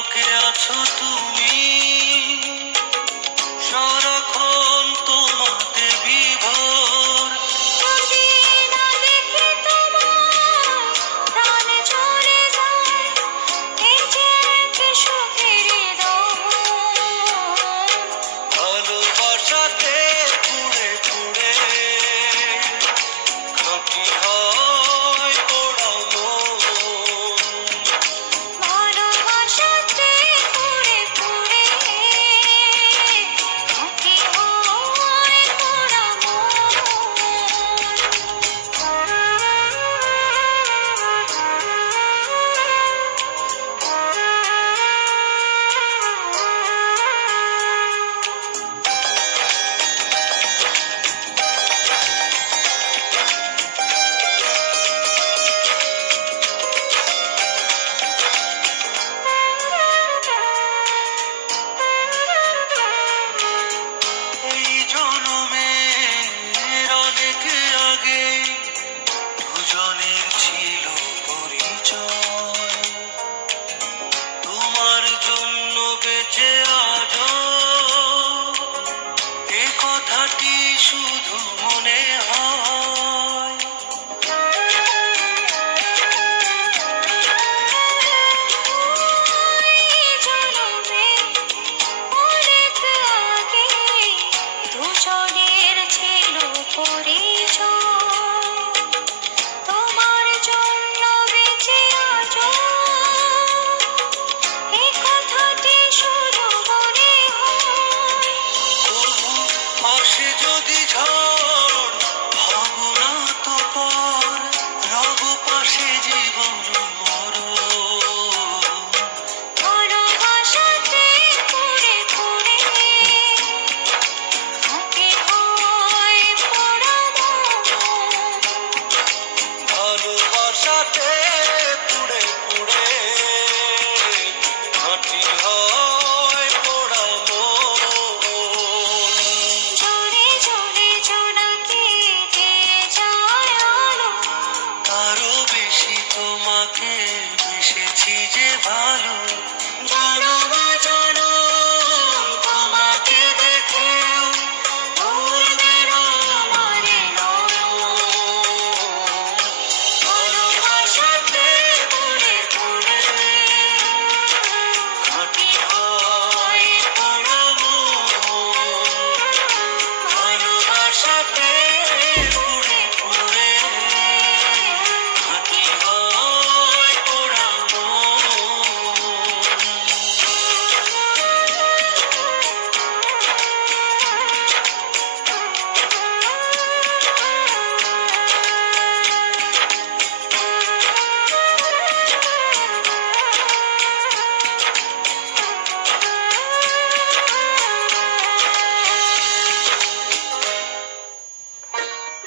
আলোকে আছো তুমি?